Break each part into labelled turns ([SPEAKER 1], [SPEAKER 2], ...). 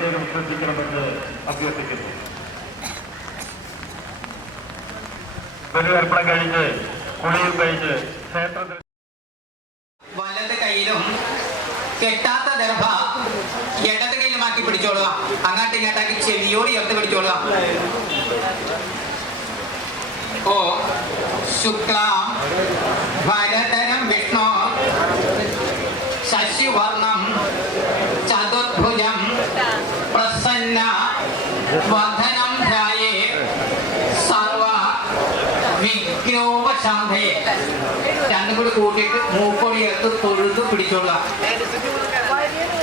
[SPEAKER 1] പ്രത്യേകം ശ്രദ്ധിക്കണമെന്ന് അഭ്യർത്ഥിക്കുന്നു. ബലിയർപ്പണം കഴിഞ്ഞ് കുളിയും കഴിഞ്ഞ് ക്ഷേത്രത്തിൽ
[SPEAKER 2] വലത് കയ്യിലും കെട്ടാത്ത ദർഭ ഇടത് മാറ്റി പിടിച്ചോളുക. അങ്ങോട്ട് ഇങ്ങോട്ടാക്കി ചെവിയോട് ചേർത്ത് പിടിച്ചോളുക. ഓ ശുക്ലാം. വിഗ്രഹോപശാന്തേ രണ്ടും കൂടി കൂട്ടിയിട്ട് മൂക്കോടി എടുത്ത് തൊഴുത് പിടിച്ചോളാം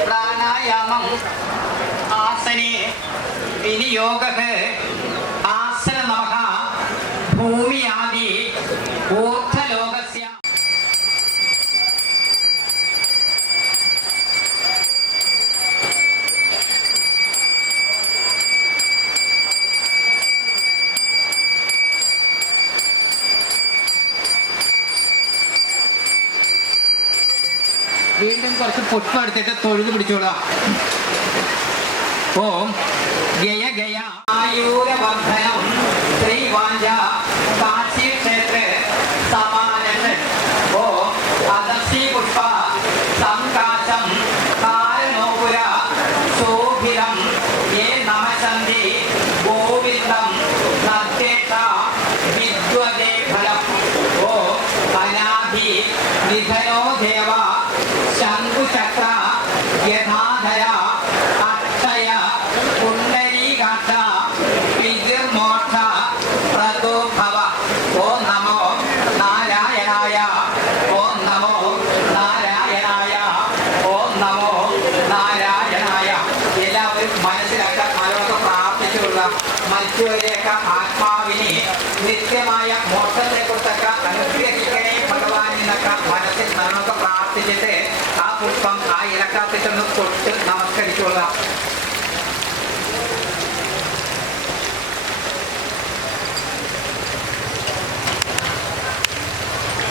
[SPEAKER 2] പ്രാണായാമം ആസനെ. യോഗ ആസന നമഃ ഭൂമിയാദി ഊർധ്വലോകസ്യ വീണ്ടും കുറച്ച് പുഷ്പം എടുത്തിട്ട് തൊഴുത് പിടിച്ചോളാം. ഓം ഗയ ഗയ. യഥാധര അക്ഷയ പുണ്ടരീകാക്ഷ വിജിർമോക്ഷ പ്രദോഭവ ഓം നമോ നാരായണായ ഓം നമോ നാരായണായ ഓം നമോ നാരായണായ. എല്ലാവരും മനസ്സിലാക്കാൻ നല്ലോണം പ്രാർത്ഥിച്ചുള്ള മരിച്ചവരെയൊക്കെ ആത്മാവിനെ നിത്യമായ മോക്ഷത്തെ കുറിച്ചൊക്കെ അനുഗ്രഹിക്കണേ ഭഗവാൻ എന്നൊക്കെ മനസ്സിൽ നമുക്ക് പ്രാർത്ഥിച്ചിട്ട് ആ പുഷ്പം ആ ഇലക്കാത്തിട്ടൊന്ന് തൊട്ട്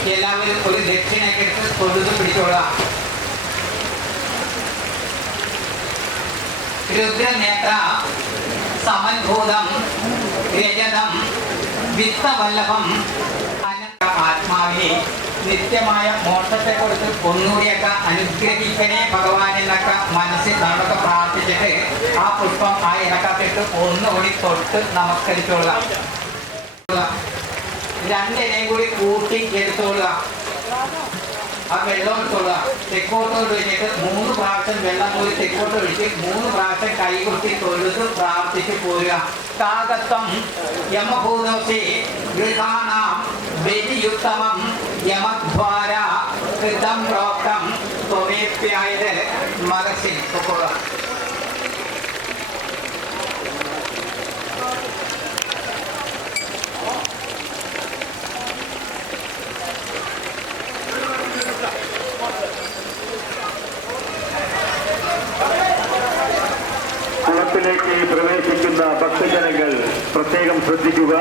[SPEAKER 2] എല്ലാവരും ഒരു ദക്ഷിണയൊക്കെ എടുത്ത് തൊഴുത് പിടിച്ചോളാം. രുദ്രനേത്ര സമൻഭൂതം രജതം വിത്തവല്ലഭം ആത്മാവിനെ നിത്യമായ മോക്ഷത്തെ കൊടുത്ത് ഒന്നുകൂടിയൊക്കെ അനുഗ്രഹിക്കണേ ഭഗവാൻ എന്നൊക്കെ മനസ്സിൽ നമ്മളൊക്കെ പ്രാർത്ഥിച്ചിട്ട് ആ പുഷ്പം ആ ഇണക്കത്തിട്ട് ഒന്നുകൂടി തൊട്ട് നമസ്കരിച്ചോളുക രണ്ടിനെയും കൂടി കൂട്ടി എടുത്തോളുക. ആ വെള്ളം എടുത്തോളുക. തെക്കോട്ട് വെച്ചിട്ട് മൂന്ന് പ്രാവശ്യം വെള്ളം പോയി തെക്കോട്ട് ഒഴിച്ച് മൂന്ന് പ്രാവശ്യം കൈകൊട്ടി തൊഴുത് പ്രാർത്ഥിച്ച് പോരുക. കാകത്വം യമഭൂതോസി ഗൃഹാണാം ബലിയുത്തമം യമദ്വാര കൃതം പ്രോക്തം ത്വമേപ്യായത് മനസ്സിൽ പൊക്കോളുക
[SPEAKER 1] പ്രവേശിക്കുന്ന ഭക്തജനങ്ങൾ പ്രത്യേകം ശ്രദ്ധിക്കുക.